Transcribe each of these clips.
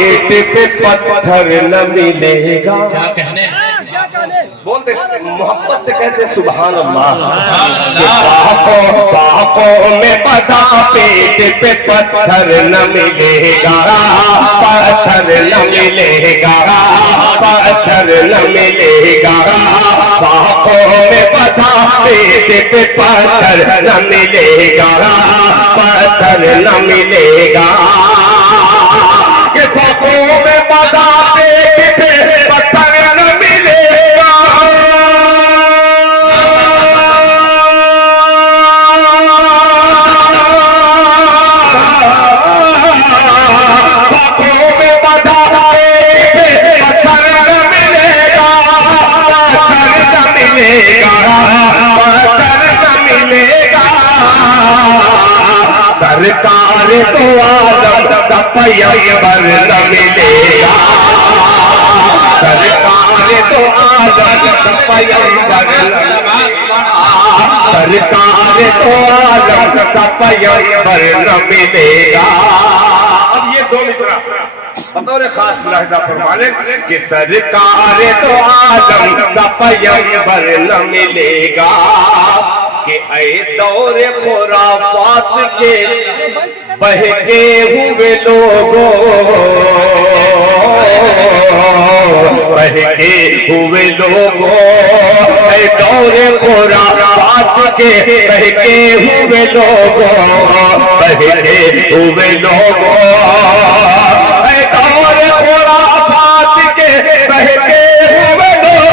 पेट पे पत्थर न मिलेगा। क्या कहने बोलते मोहब्बत से कहते सुभान अल्लाह। बाहों में बधा पेट पे पत्थर न मिलेगा, पत्थर न मिलेगा, पत्थर न मिलेगा। बाहों में बधा पेट पे पत्थर न मिलेगा, पत्थर न मिलेगा। कि बाहों में बधा पेट पे पत्थर न मिलेगा। बाहों में बधा पेट पे पत्थर न मिलेगा, पत्थर न मिलेगा, पत्थर न मिलेगा। सरकार तो आलम का पैगंबर न मिलेगा, सरकार तो आलम का पैगंबर न मिलेगा, सरकार तो आलम का पैगंबर न मिलेगा। अब ये दो मिसरा बतौर खास मुलाहिजा फरमा लें कि सरकार तो आलम का पैगंबर न मिलेगा। कि ऐ दौरे खुराफात के बहके हुए लोगों, बहके हुए लोगों, ऐ दौरे खुराफात के बहके हुए लोगों, बहके हुए लोगों, ऐ दौरे खुराफात के बहके हुए लोगों।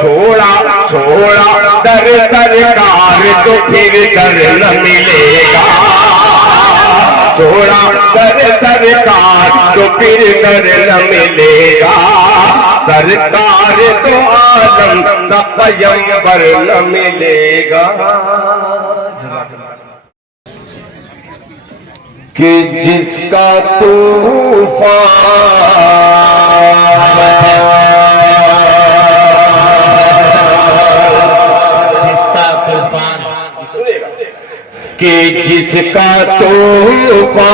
छोड़ा दर सरकार तो फिर दर न मिलेगा, छोड़ा दर सरकार तो फिर दर न मिलेगा। सरकार तो आलम का पैगंबर न मिलेगा। कि जिसका तूफान, कि जिसका तूफान,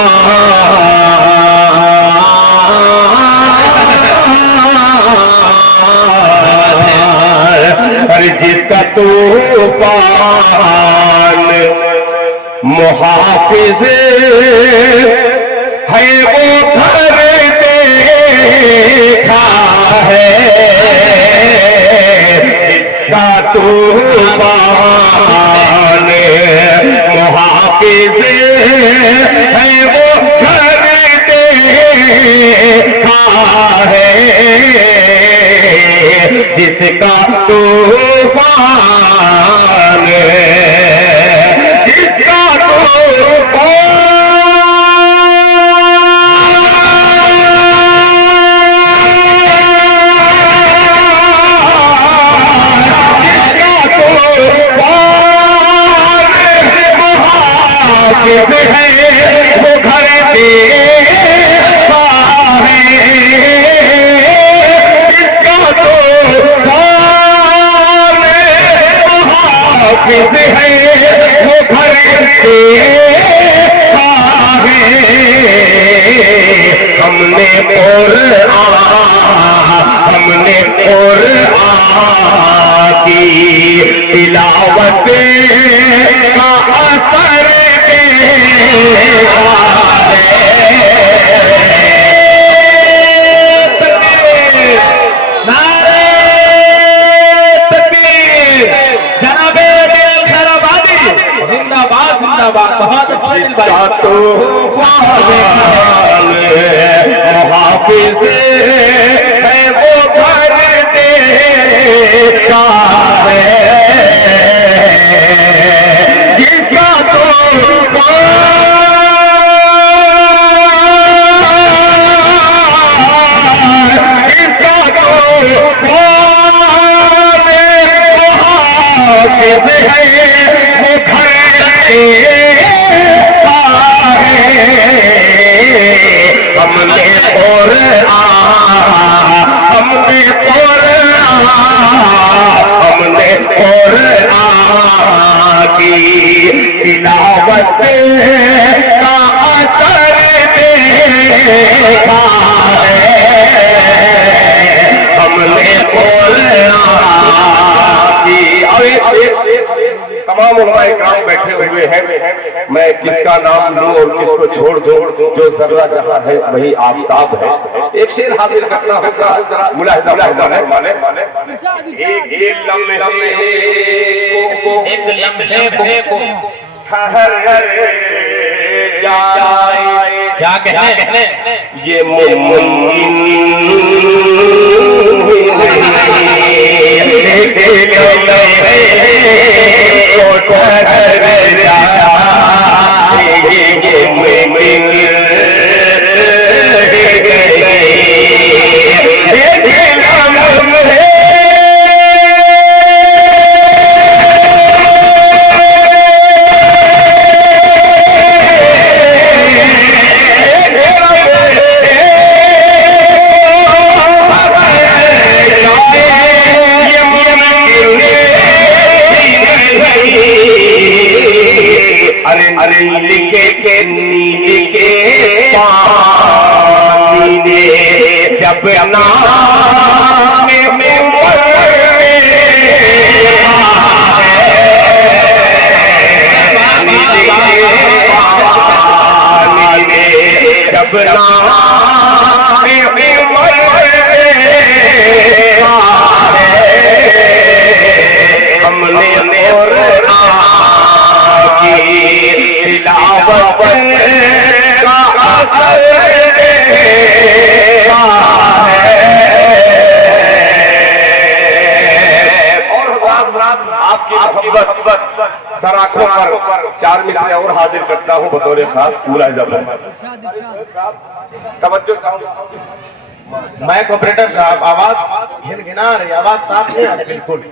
जिसका तूफान मुहाफिज है वो घर देखा है। जिसका तूफान मुहाफिज है वो घर देखा है। जिसका तूफान, जिसका तूफान, है वो घर देखा है। इसका तूफान मुहाफिज है वो घर देखा है। हमने कुरान की तिलावत का असर जिंदाबाद जिंदाबाद। बहुत अच्छे तो मुहाफिज है वो घर देखा है। जिसका मुहाफिज है हमने की तिलावत का असर देखा है, हमने तमाम उलमाए किराम बैठे हुए हैं। मैं किसका नाम लूं और किसको छोड़ दूं? जो जर्रा जहां है वही आफताब है। एक शेर हाजिर करना होगा, मुलाहिजा माने एक लम्हे को ठहर जाए, क्या कहने ये मुमकिन अरे लिखे के नीले के पानी ने जब नाम में जब हमने तिलावत का असर और आपकी मोहब्बत सराखों पर चार मिसरे और हाजिर करता हूँ बतौर खास मुलाहिजा। तवज्जो माइक ऑपरेटर साहब, आवाज घिनघिना रही, आवाज साफ नहीं आ रही बिल्कुल।